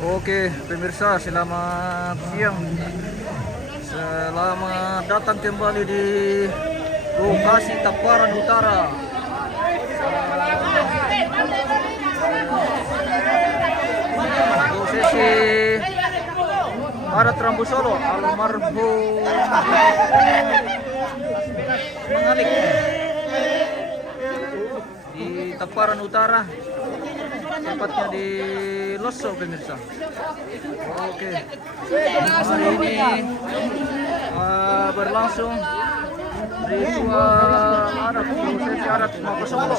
Oke, pemirsa, selamat siang. Selamat datang kembali di lokasi Taparan Utara. Prosesi adat Rambu Solo almarhum Mangalik di Taparan Utara, tepatnya di Loso, pemirsa. Oke, hari ini berlangsung ritual adat, prosesi adat Rambu Solo.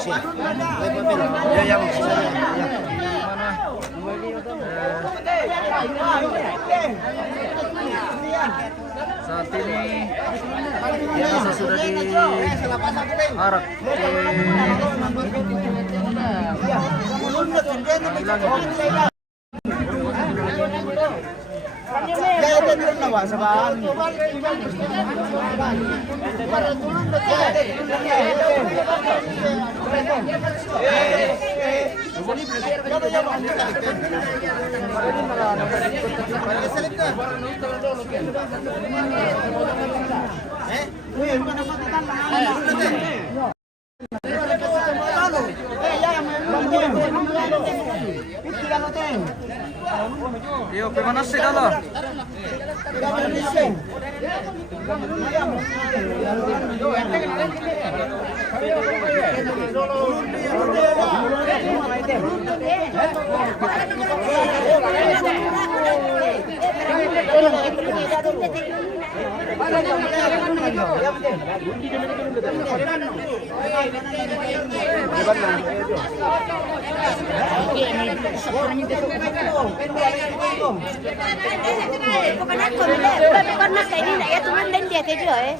Saat ini jenazah sudah diarak Yo, pemanas sih dalo. Bukan aku, bukan mas kayak ini ya, cuma lain dia kayak gitu ya.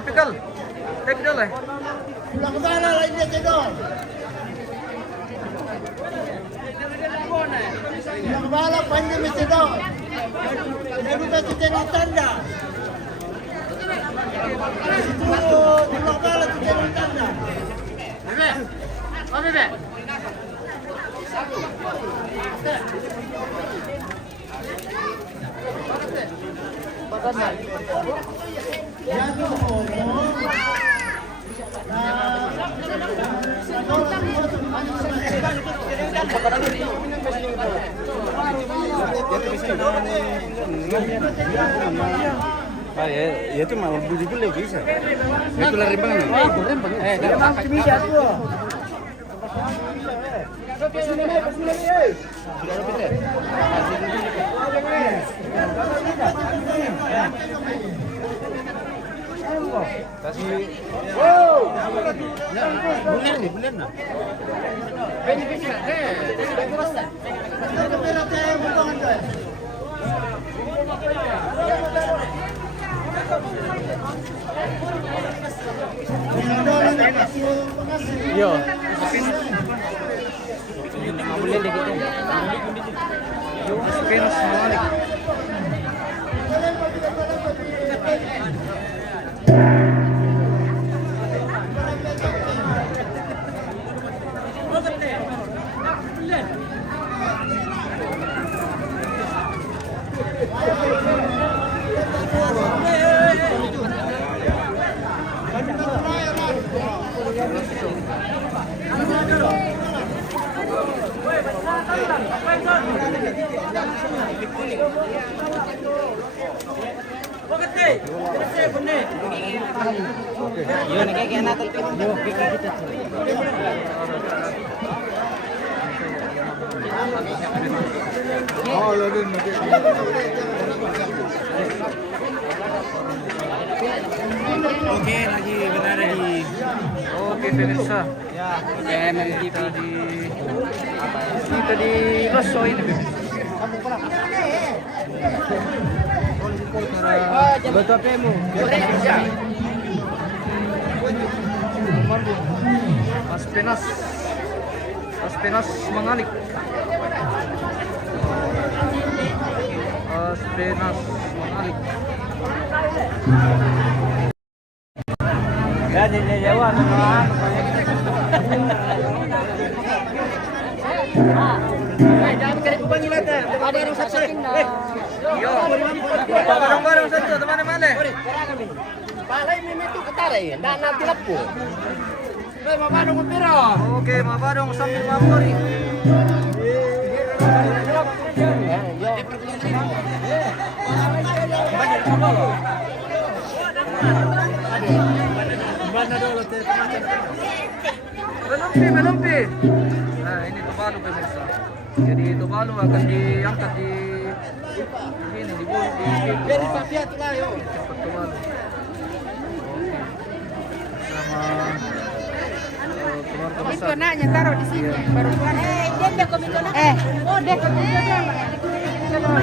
Pikal, take dulu. Pulang sana lain dia cedok. Yang balap panjang mesti dong. Dia buka cedok tanda. Itu pulang balap cedok tanda. Bebe, oh bebe. Ya itu mau bunyi dulu bisa. Itu lari rempang. Memang bisa tuh. Bener nah. Yo. Pinas mengalik. Oke, lagi benar lagi. Oke pemirsa, kita di Loso ini pemirsa. Betul pemu. Mas Penas mengalik. Mas Penas mengalik. Ya, jadi Jawa teman. Ada yang sasakin na. Yo, bareng-bareng satu teman-teman. Palay mo ito kataray, na tilapo. Ay, mabano mo pero. Oke, mabadong sambil mapori. Melumpi. Nah, ini tubalu pemirsa. Jadi tubalu akan diangkat di ini di bulu di Very papiat tayo. cepat tubalu. Sama keluarga besar. Itu naknya taruh di sini baru pulang. Dia komito na. Oh, dia komito na. Sabar.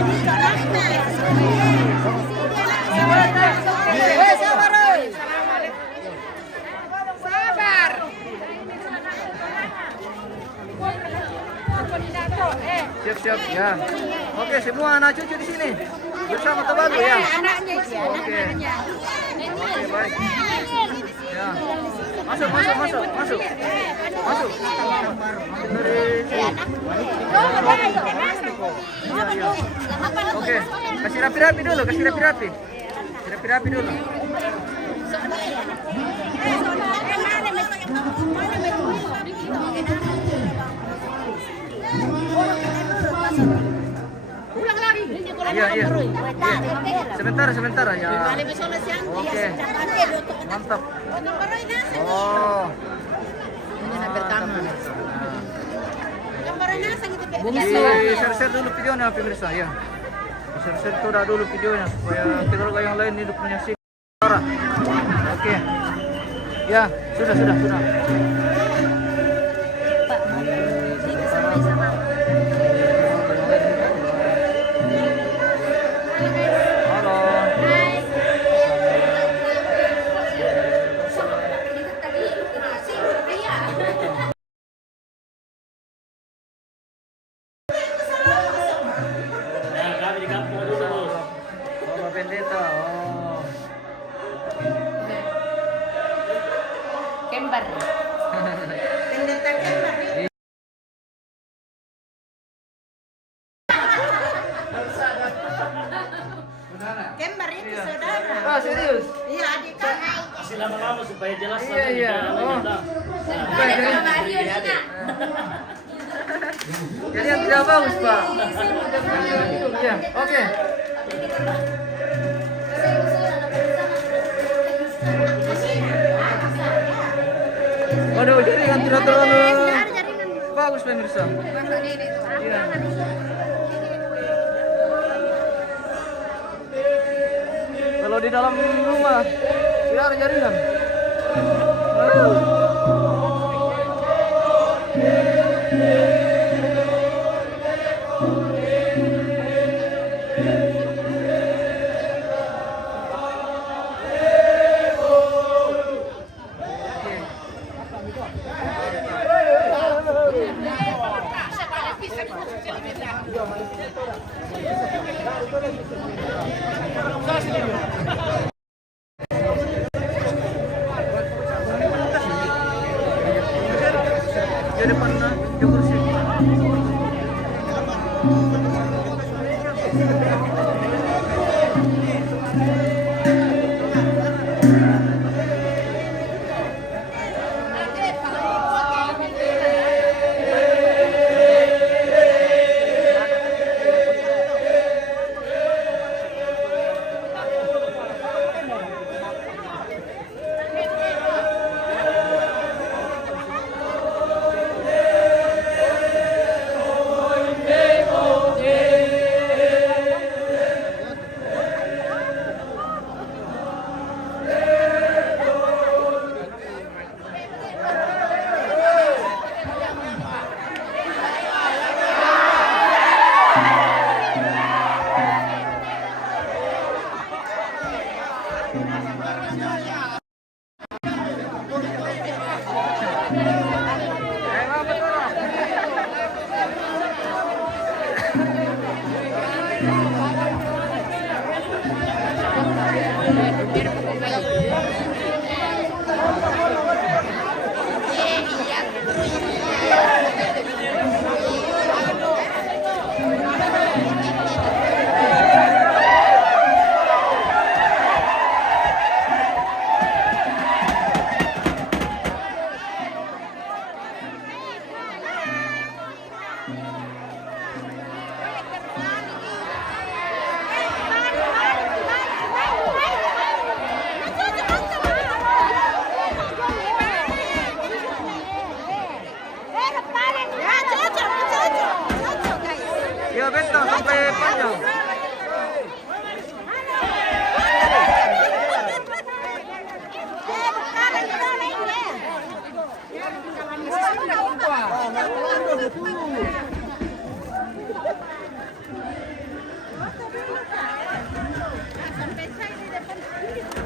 Siap ya. Oke, semua anak cucu di sini bersama tubalu ya. Anaknya dia, Oke. anaknya. Oke, baik. Ya. Masuk. Masuk dari sini. Iya. Oke, kasih rapi-rapi dulu, Rapi-rapi dulu. Ulang lagi. Iya. Sebentar ya. Oke. Mantap. Oh. Share dulu videonya pemirsa ya. Share sudah dulu videonya supaya keluarga yang lain hidup menyaksikan. Oke. Ya, sudah. Halo. Bapak Pendeta. Oh. Kembar. Kembar itu saudara. Ah, serius? Iya, adik kakak. Sila kamu supaya jelas. Iya. Oh. Jadi yang tidak bagus, Pak. Ya, oke. Waduh, jaringan tidak terlalu bagus pemirsa. Iya. Kalau di dalam rumah tidak ada jaringan. Di depan yang kursi. Ya betul sampai panjang.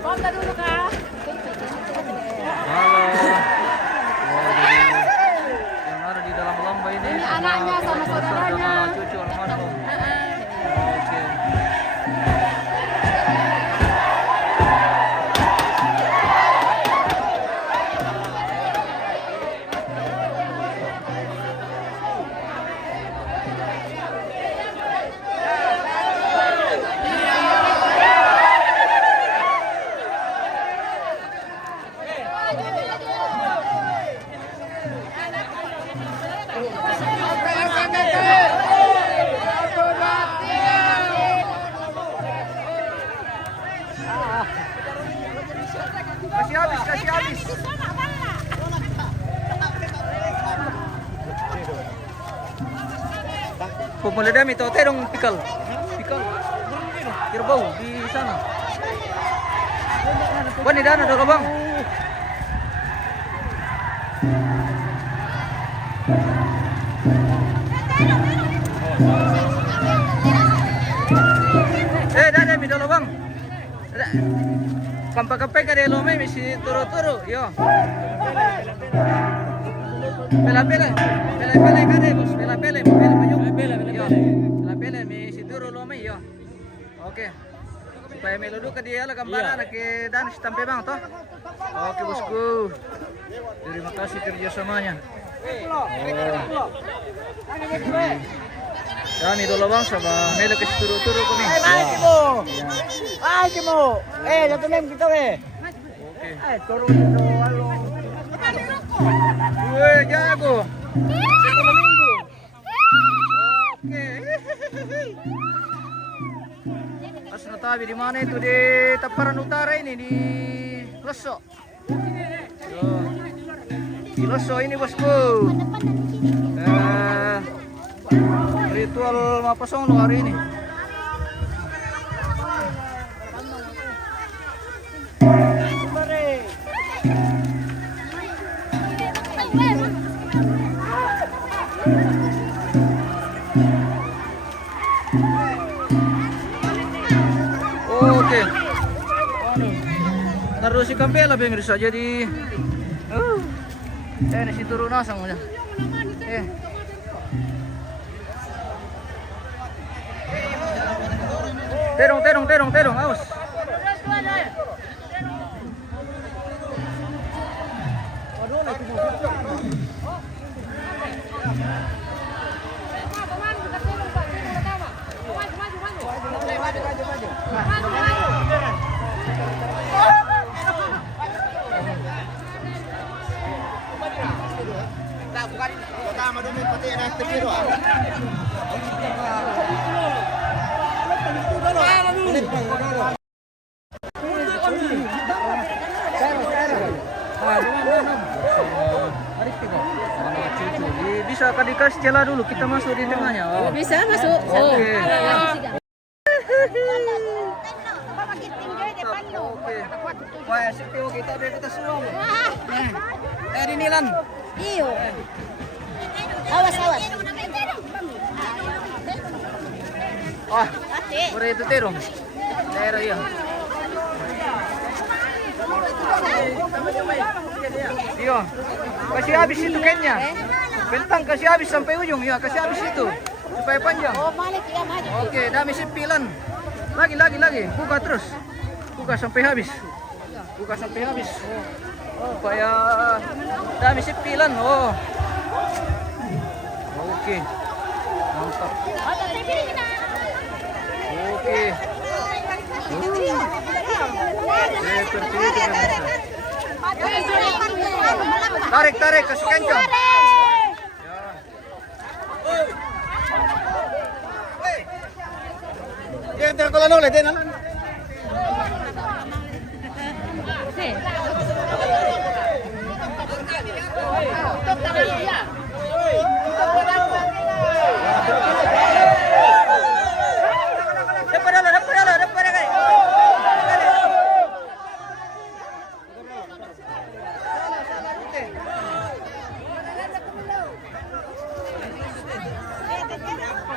Konta dulu kak. Yang ada di dalam lomba ini Anaknya sama saudaranya. Cucu almarhum. Oke. Kasih habis, kasih habis. Pemula dami itu terong pikal. Pikal. Kirbau di sana. Bang di dana dong bang. Dada mi dolo bang. Kampak-kampak ka delo may misi turo-turo yo. Pela-pela ka de bos, pela-pela pa yo. Pela-pela misi turo lo may yo. Oke. Supaya melodu ka dia lah gambara nak dan stampe bang toh. Oke bosku. Terima kasih kerjasamanya. Kami dolo bang sama melo ke turo-turo kami. Ay, mo! Natulim kita eh! Ay, turo dito, halo! Weh, jago! Segundo minggu! Oke! Pas natabi di mana itu? Di Taparan Utara ini, di Loso. Di Loso ini bosku. Ritual Mapasong hari ini. Oke. Naruh si Kampela pemirsa jadi nasi turun nasang aja. Terong, awas. Bisa kah dikasih celah dulu, kita masuk di tengahnya. Oh. Bisa masuk. Oke. Oke. Oke. Wah, CPO kita ada kita semua. Dari Nilan. Iyo. Awas. Wah, boleh itu terong. Daerah ya. Iya. Kasih habis itu kayaknya. Bentang kasih habis sampai ujung ya, kasih habis itu supaya panjang. Oh, balik ya maju. Oke, dami sempilan. Lagi. Buka terus. Buka sampai habis. Supaya dami sempilan. Oh. Oke. Mantap. Oke. Seperti itu kan. Tarik, kasih kencang. Yang terkolan oleh dia nana. Depan kali.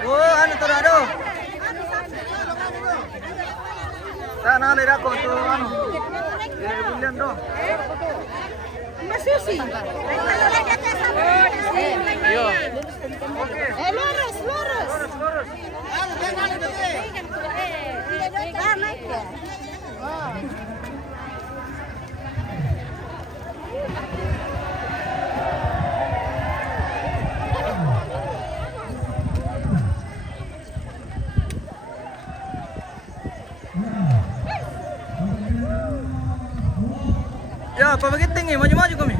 Oh, anu torado. Sana le ako to anu. Bulan do. Masusi. Yo. Oke. Lurus. Lurus. Naik ya. Ya, apa begitu tinggi? Maju kami.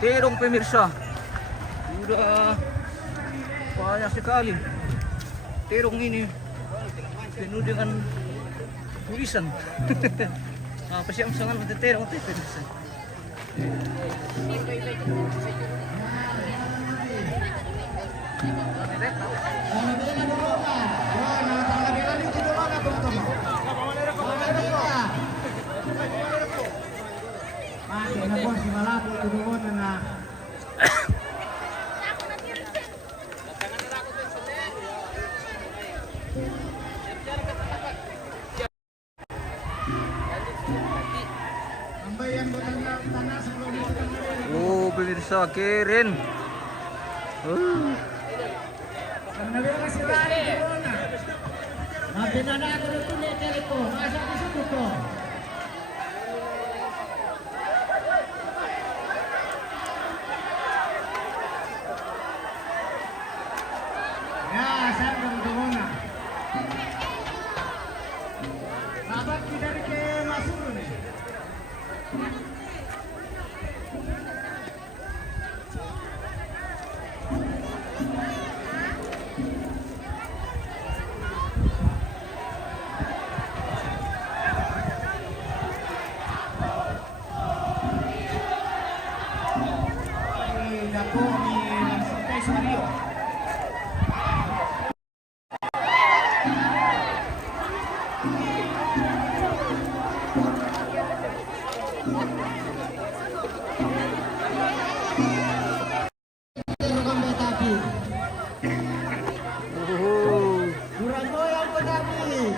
Terong pemirsa, sudah banyak sekali terong ini penuh dengan tulisan. Apa sih yang sangat terong itu pemirsa? Oh, pemirsa keren.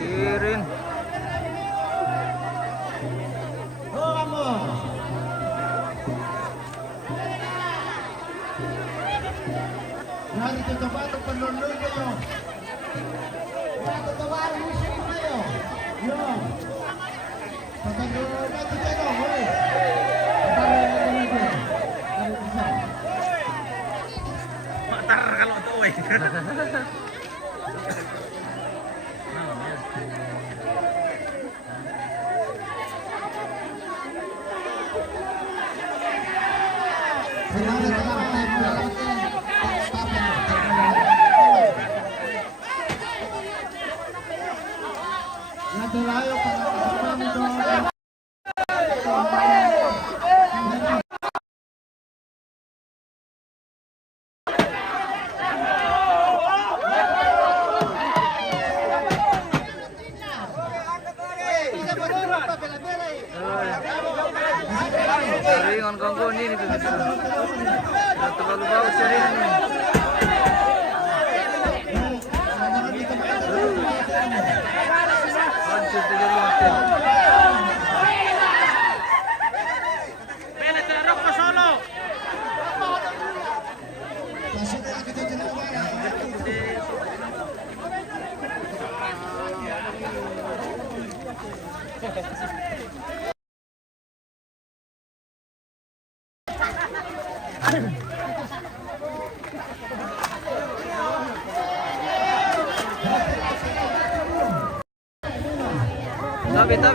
Kirin. Matar kalau tuh, weh. Jaringan gangguan ini pemirsa. Sudah terlalu bagus jaringan ini. Hancur tuh jaringan.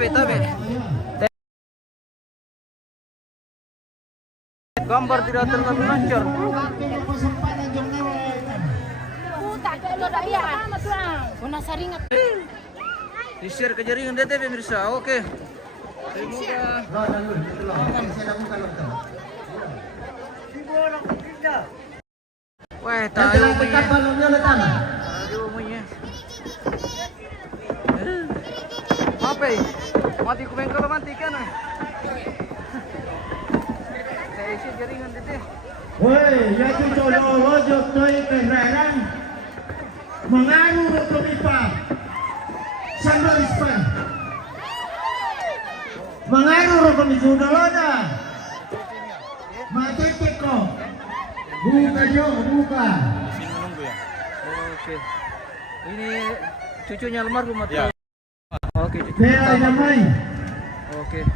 Tabi. Gambar tidak terlalu lancar. Di-share ke jaringan DT pemirsa. Oke. Wah, tayo mo yan. Apa? Mati ko main kalau mati kan? Saya isi jaringan DT. Woi, ya tu colo rojo toy kehraran. Mengaruh rotomipa. Sandal ispan. Mengaruh rotomizudolona. Mati teko. Buka jo, buka. Menunggu ya. Oke. Ini cucunya almarhum atau? Ya. Oke, Bela damai. Oke.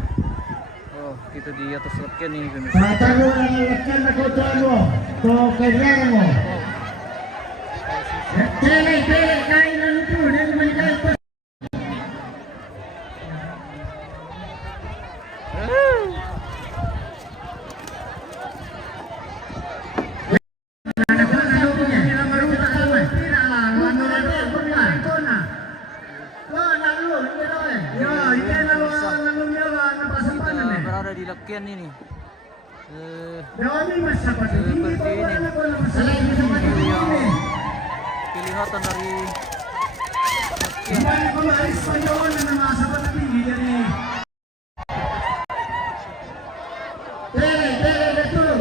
Oh, kita di atas lepken ini pemirsa. Pataruh ang lekan ako tuano. To kehraran mo. Tele, kain na lupo. Nang maligay pa. Berada di lepken ini. Dami mas sapat. Seperti ini. Selain itu Yang kelihatan dari Gimana kalau Aris Panjawan na nasa tinggi dari Tele betul.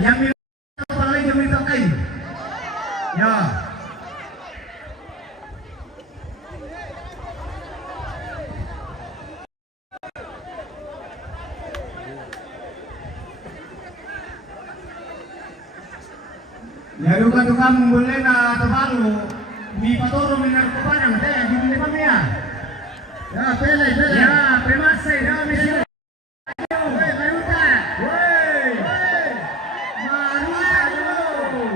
Yang apa lagi yang minta kain? Ya. Ya duka boleh na terbaru mi patoro minar kepanang teh di mana kami ya? Ya pele. Ya premasai ya misi. Woi Maruta. Woi. Maruta dulu.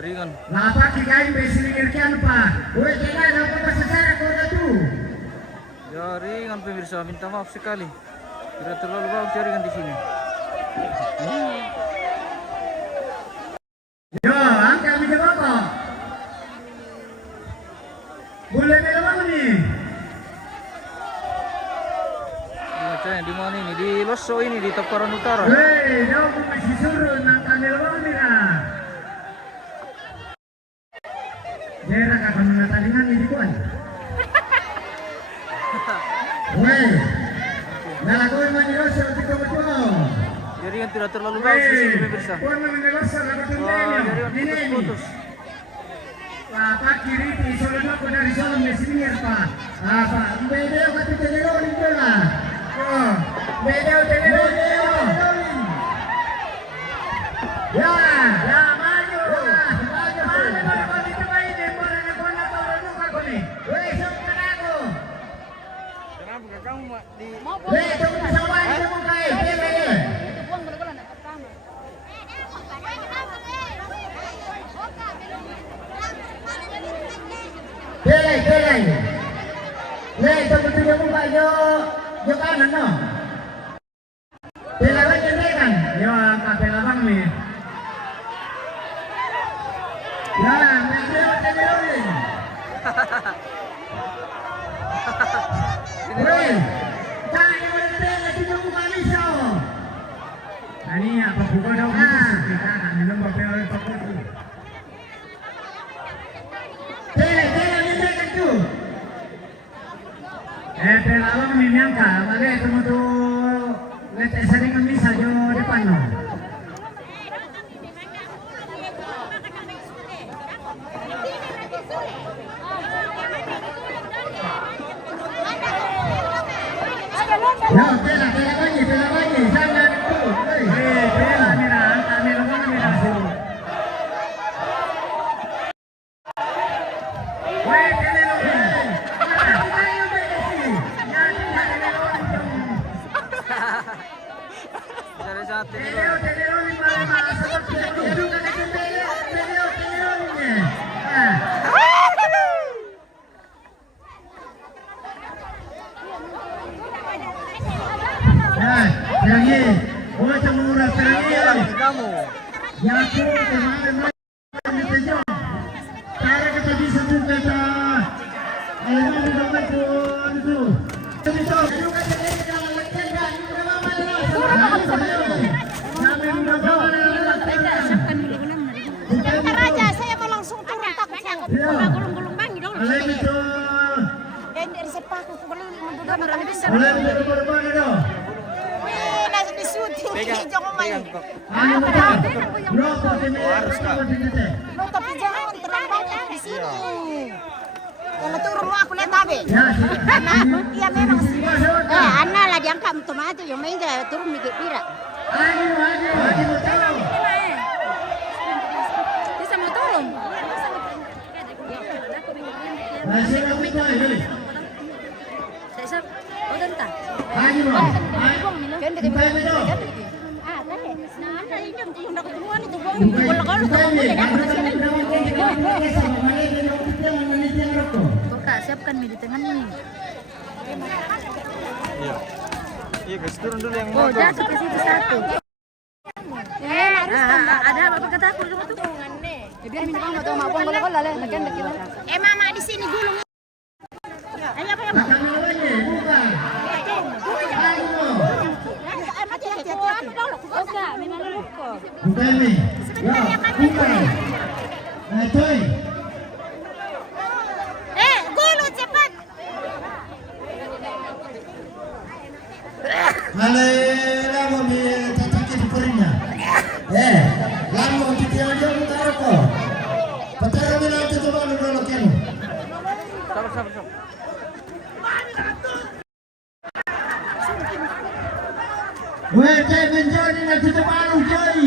jaringan. Lapa kikain besilingirkan pa. Woi kena apa pasara kota tu. Jaringan pemirsa, minta maaf sekali. Tidak terlalu bagus jaringan di sini. Yo, angkat video apa? Boleh memang nih. Di mana ini? Di Loso ini, di Tokoron Utara. Hei, jauh masih suruh nangka memang nih lah. Jarak akan mengatalikan ini kuat. Weh, nah kau yang mandi Loso untuk kau. Jadi yang tidak terlalu bagus di sini pemirsa. Kau yang mandi Loso lalu Jadi yang ini. putus-putus. Pak kiri di Solo aku dari Solo di sini ya Pak. Pak, beda kata telur itu lah. Oh, beda telur. Ya, ya maju. Maju, maju itu main di bola ni bola tahu lu aku ni. Wei, siapa aku? Kenapa kamu di Wei, tunggu sama ini muka ini. Belai. Lei, tunggu muka yo kanan no. Bela lagi kan? Yo angkat bela bang ni. Ya, mencuri. Wei, jangan bela tunggu muka ni so. Ani apa bukan dah kita kan minum papel papel tu. Bela tu. Pelawak ni nyangka, bagay temu tu letak sering kami saja depan no. Ya, pela lagi, jangan tu. Pela mira, angkat mira mana mira suruh. Wei, pela lagi. dari saat ini? Kamu. Ya aku kemarin cara kita bisa buka Raja, saya mau langsung turun takut saya gulung-gulung bangi dong. Dan dari sepaku belum menduga merah bisa. Nasi di syuting jangan main. Lo tapi jangan terlalu banyak di sini. Kalau turun mau aku lihat abe. Iya memang sih. Anak lah diangkat tomato yang main dia turun mikir pira. Bisa mau turun. Siapkan di tengah nih. Iya guys, turun dulu yang Oh, jatuh ke situ satu. Ada apa kata aku dulu tuh? Biar minum mau tuh mau bola-bola le, makan dak kita. Mama di sini gulung. Ayo apa ya, Mak? Oke, memang lupa. Bukan ni. Ya, bukan. Toy. Gulung cepat. Alela kami tataki di perinya. Lama kita dia buka rokok. Patara bila kita coba dulu kan. Sabar. Weh, cai menjadi nak tutup malu cai.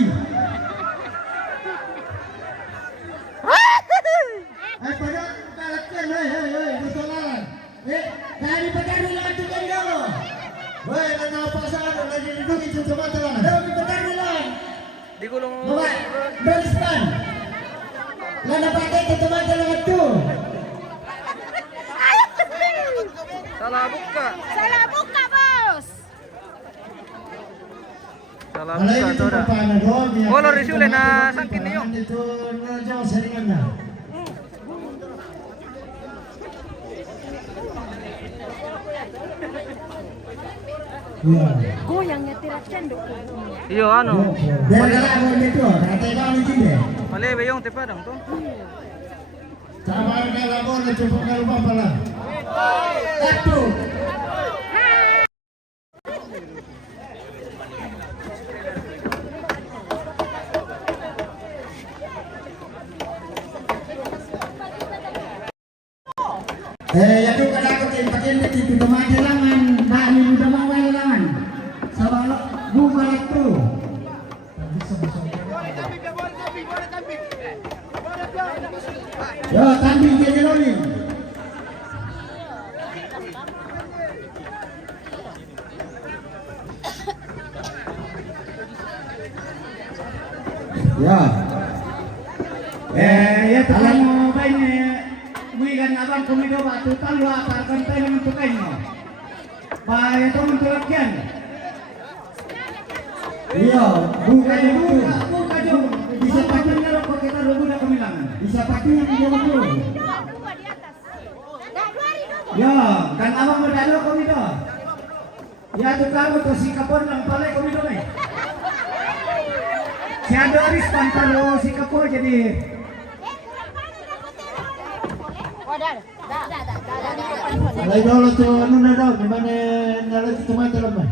Pada kalakkan, betulan. Dari petani lanjut kan kau. Weh, nak apa sahaja lagi duduk itu coba telan. Dari petani lan. Digulung. Bawa, beriskan. Lana pakai tutup aja lewat tu. Salah buka, Bos. salah buka saudara. Kolor di sini na sangkin niyo. Itu jauh seringan dah. Iya. Goyangnya tirak cendok. Iyo ano. Dari lagu itu, kata kami sini. Mali ba yung tipadang to? Sama dengan lagu na cukup kalau pala. Satu. Ya tu kada aku pakai itu teman langan, bani muda mawai langan. Sabalo bukan itu. Ya, kambing jadi lori. Ya. Ya kalau mau banyak buigan abang kumido batu talu apa kan tayo mentukannya. Bahaya to mentulakyan. Iya, bukan jom. Bisa patung na rokok kita rubuh na kamilangan. Bisa patung yang dia dulu. Ya, kan abang modalo kumido. Ya tu kamu to si kapon lang pala kumido eh. Si Ado Aris pantalo si kapon jadi. Alay dolo to ano na daw, di ba nalag tumatalo ba?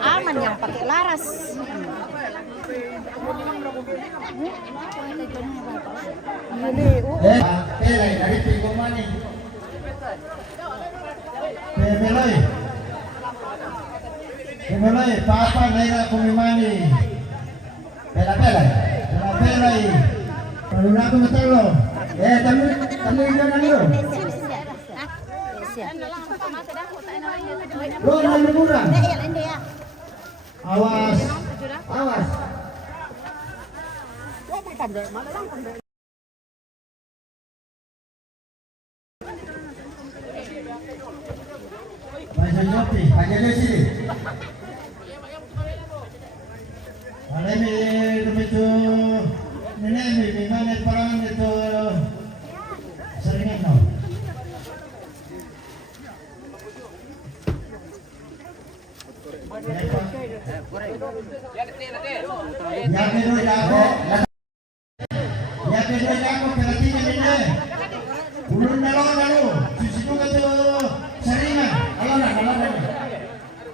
Aman yang pakai laras. Pelay, dari pigo mani. Pelay, papa naira kumimani. Pelay. Kalau aku matalo. Tamu ina na niyo. Lo nalumuran. Awas. Masa nyopi, hanya di sini. Alemi itu nenek di mana perang itu seringan no. Ya que no operativa nene. Ulun lalu. Sisidu ka to seringan. Alala.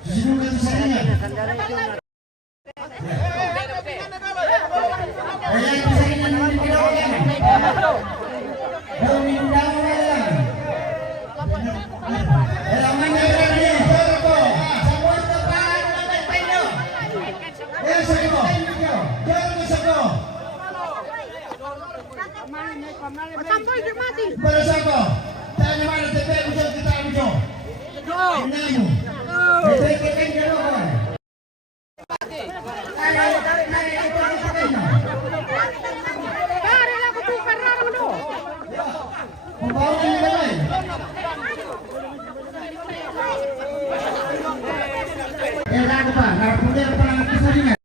Sisidu ka to seringan. Ayan ko seringan naman pinawagan. Pero mindaw na lang. Elaman na rin. Pero sa puerta pa naman tayo. Eso ko. Jangan sako. Para sako. Tayo mana tepe ujo kita ujo. Inamu. Tepe kita jalo ko. Dari lah ketukar orang tu. Pembawa ni lain. Lagu pa, punya perang keseringan.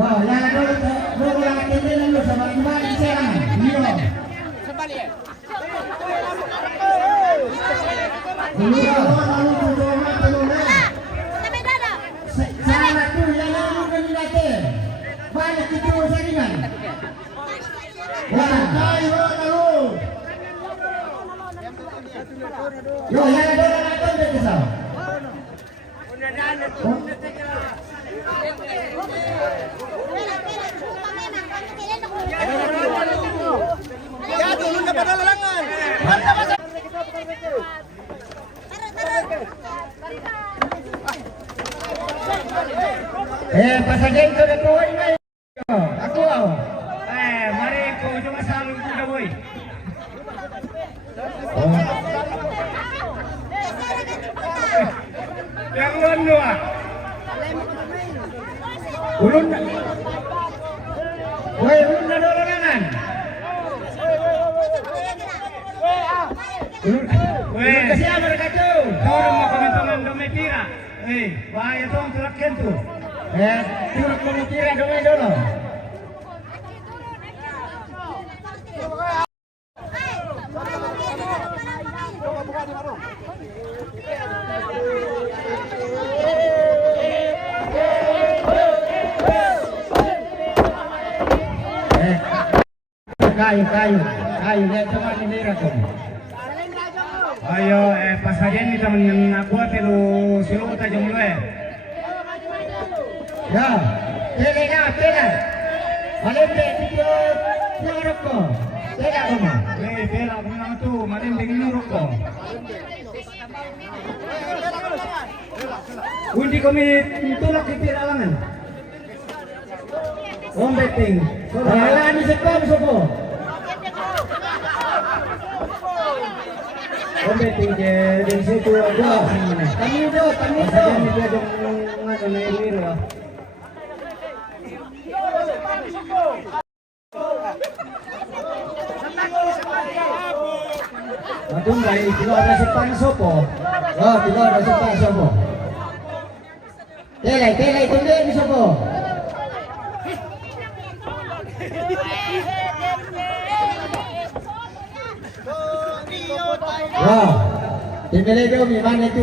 Wah, yang dulu yang kini lalu sama kembali sekarang. Iya. Dulu lalu tujuan telurnya. Salah tu yang lalu kami datang. Banyak itu seringan. Wah, kayu lalu. Yo, yang dulu datang berkesal. Ya, turun ke padalangan. Pasagin ko na ko ay ako. Mari ko cuma salud juga boy. Yang londo ah. Ulun na. Woi, ulun na dorangan. bahaya tuh terakhir tuh. Turut pemikiran dulu. Kayu, lihat teman ini rakyat. Ayo, pas aja nih teman aku telu silu kita jom dulu. Ya, tele. Malembe video rokok. Tele kamu. Tele kamu tuh, malembe ini rokok. Undi kami tulak di alangan. Om betting. Alah ni sekam sopo. Om betting je di situ aja. Kami itu. Jangan dia jangan ngadu naik ya. Aduh, baik, tidak ada sepan sopo. Oh, tidak ada sepan sopo. Tele, tunggu di sopo. Ya, timele dia mana itu?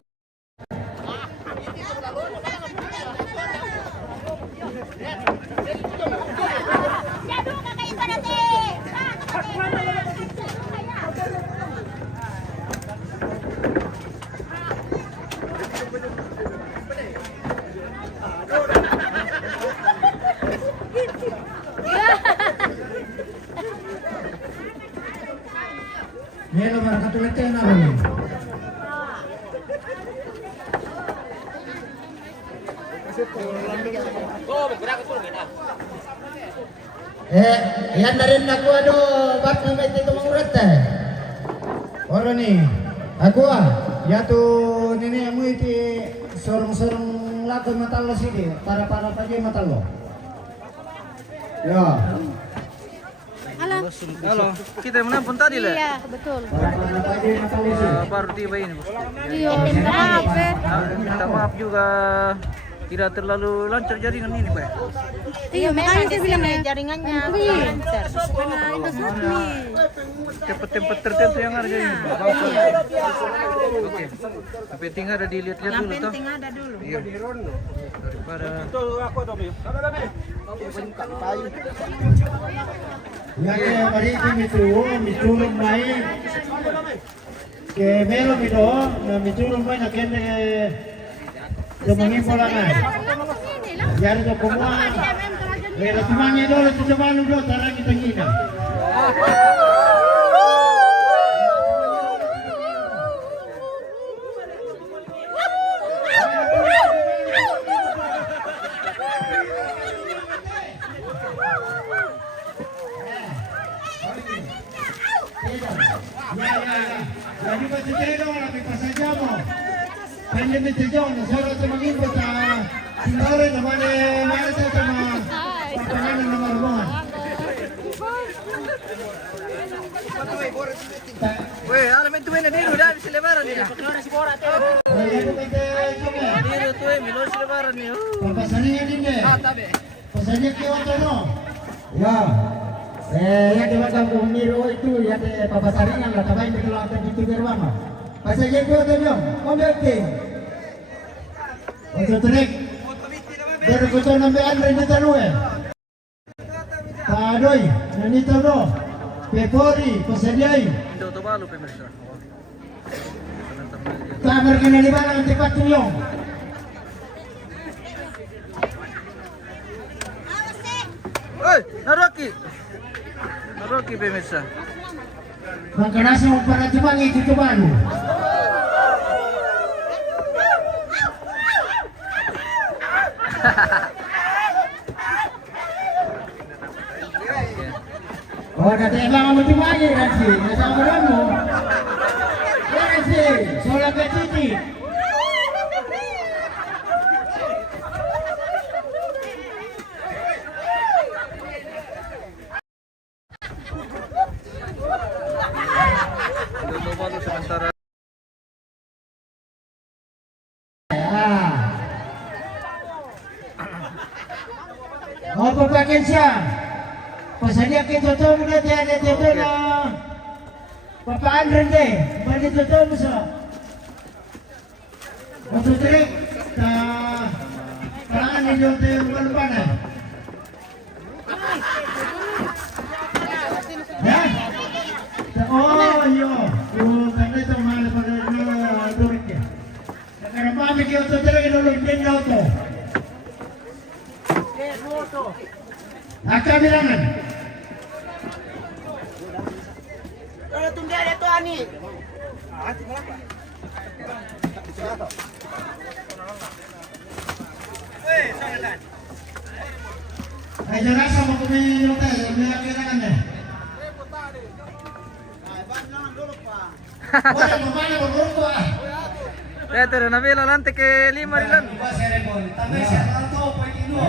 Melo barakatuh na rin. Yan na rin ako ba't na may tito mong urat Oro ni, ako yato nini mo iti sorong-sorong lakon matalo sini, para pa dyan matalo. Ya. Halo, kita menampun tadi lah. Iya, betul. Baru tiba ini. Iya, maaf. Minta maaf juga tidak terlalu lancar jaringan ini, Pak. Iya, makanya saya bilang jaringannya lancar. Tempat-tempat tertentu yang ada ini. Oke. Tapi tinggal ada dilihat-lihat dulu toh. Penting ada dulu. Iya. Daripada Ya mari mitulong mai ke melo mito na mitulong mai na kende tumangin polangan yari to kumua melo tumangin dolo tumangin dolo tarang itangina Jadi baca cerita lagi pasal jamu. Pandemi sejauh ni saya rasa mengimpun tinggal di mana saya sama pertanyaan nomor rumah. weh, alam itu mana dulu dah bisa lebaran ni. Dulu tu milo bisa lebaran ni. Pasalnya ni deh. Pasalnya kiwan tu no. Ya. Yang dimakan kumiro itu ya de papasaringan lah tabai betul akan itu gerwama. Pasal yang dia tu kombeting. Untuk trik. Dari kota nambe andre ni tanue. Padoi, nani tano. Pepori, pasadiai. Indo to balu pemirsa. Kamar kena di mana tempat tuyong. Oi, Naroki. Naroki pemirsa. Makanasa mo para tumangi dito balu. Oh, dati lang mo tumangi Ransi. Nasama mo. Ransi, sola petiti. Indo to balu sementara. O pagpakin siya. Pasadya kita to muna tiyan dito na papaan rin de. Balik to mo sa. Matutrik na paraan ninyo ito yung malupanan. Yan. Oh, yun. Kanda ito mga lupanan na turik niya. Nakarapamik yung ito talaga inulog din na ito. Kabilangan. Kalau tunda ada tu ani. Ay, jangan sama kumain hotel, may kailangan na. Wala mo ba na magruto ah? Ito na nabila lante ke 5 rilan. Tambay siya, ito, pwede no.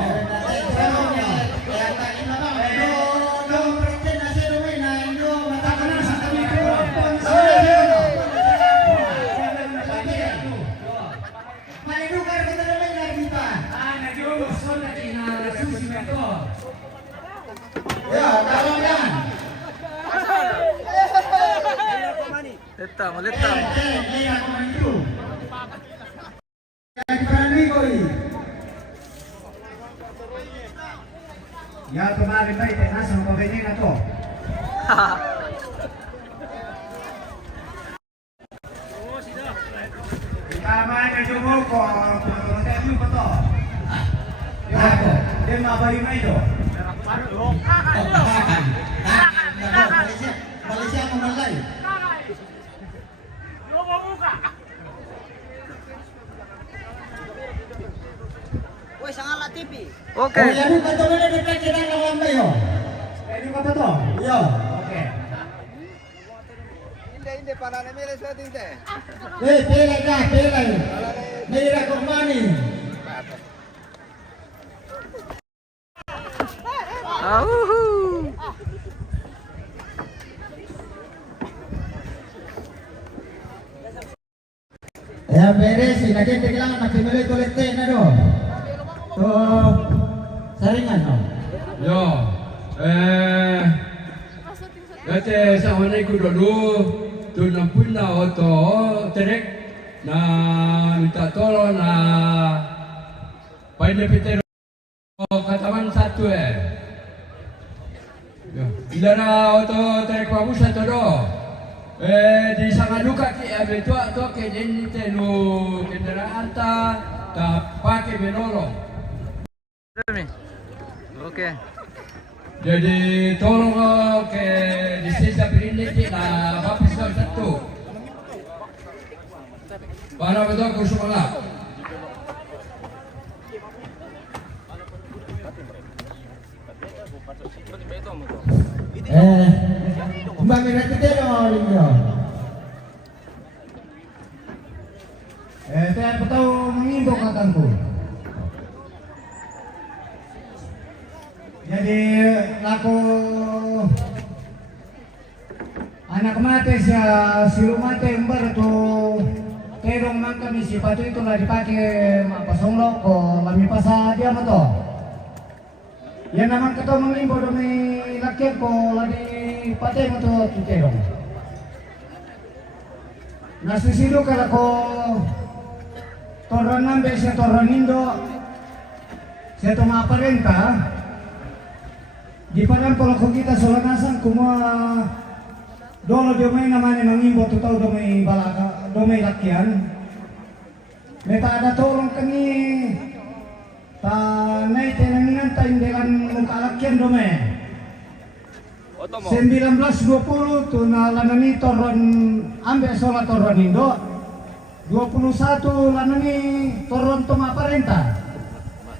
Letang, letang. Ya, kemarin baik, nasa pabili na to. Tama na yung ko, interview pa to. Ya, dia mabayo na ito. Malaysia ang malay. Woi, sangat lah TV. Oke. Oh, yan ka to na dekat kita lawan bayo. Pwede ka pa to? Yo. Okay. Hindi para na mila sa tinte. Pilay ka, pilay. Mayroon kong money. Auhu. Ya beres, lagi kailangan makimili ulit na do. So, saringan no. Yo, dati sa unay ko dulu, doon ang puna o to, terek, na minta tolong na painipitero katawan satu Yo, bila na o to terek pamusa to do. Di sangaduka ki abetua to ke jenite no kendaraan ta pakai menolong. Oke. Jadi tolong ke distesa Piriniti na Bapisor 1. Para betul aku semangat. Kumbangin natin din o ninyo. Kaya po tayo mangimbok ang ko. Jadi aku anak mati si mati ember tu terong man kami si patu itu lah dipakai pasonglok ko lami pasa dia mato. Ya naman kato manglimbo demi lakyan ko lagi patay mato tu terong. Nasusido kala ko toron nambe sa toron indo sa tumaparenta. Di panampol ko kita solanasan kuma dolo dia may naman mangimbo tutaw do may balaka do may lakyan. Meta ada tolong kani ta nay tenangan ta indekan muka lakyan do may. 1920 to na lanani toron ambe sola toron indo. 21 lanani toron tumaparenta.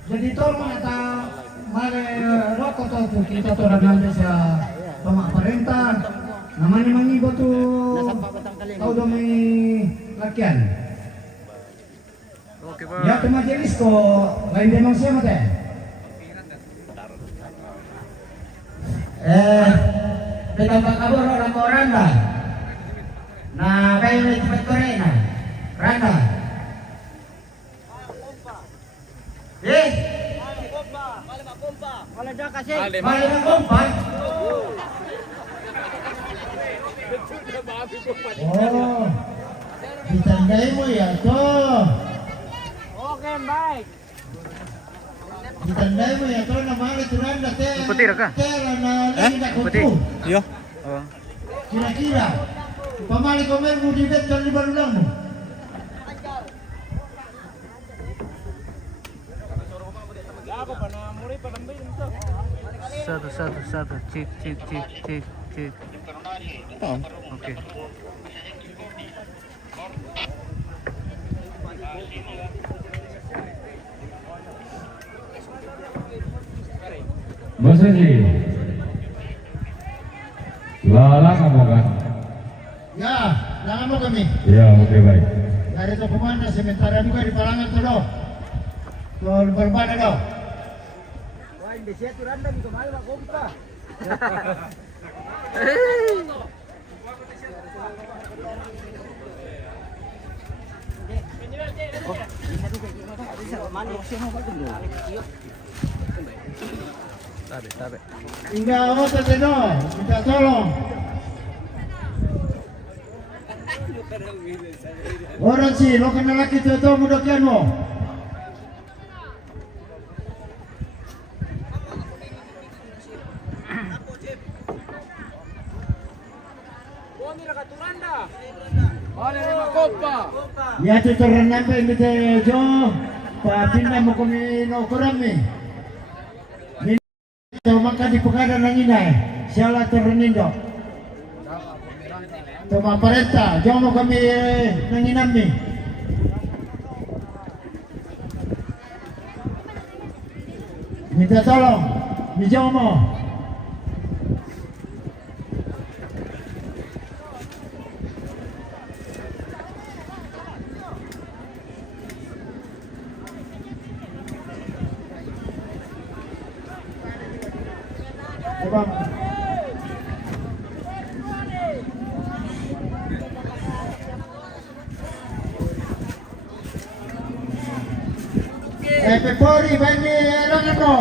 Jadi tolong ata mare rokok tu kita tu orang nanti sa pemerintah namanya mangibo tu kau domi lakian Oke, ya tu majelis ko lain demang siapa teh betapa kabur orang dah nah kayak cepat korena randa Balik ng kompas. Oh, ditandai mo ya to. Okay, baik. Ditandai mo ya to na mali turanda te. Putih ka? Tera na linda ko Putih. to. Iya. Oh. Kira-kira pamali ko may mo dibet kan di barulang mo. Satu. Cik. Oke. Masa sih? Lala kamu kan? Ya, jangan mo kami. Ya, oke baik. Dari to kumanda sementara juga di palangan to do. Tol berbada do. Tabe. Hingga otot do, minta tolong. Orang sih, lo kenal laki tuh muda kian mo. Ya tu terrenam pe ini teh jo, papinda mo kami no kurami. Minta maka di pekada nangina, siala terrenindo. Toma parenta, jo mo kami nanginam ni. Minta tolong, bijo mo. Coba. Pepori bani Ronaldo.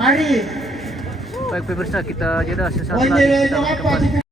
Ari. Baik pemirsa, kita jeda sesaat Bani lagi kita apa? kembali.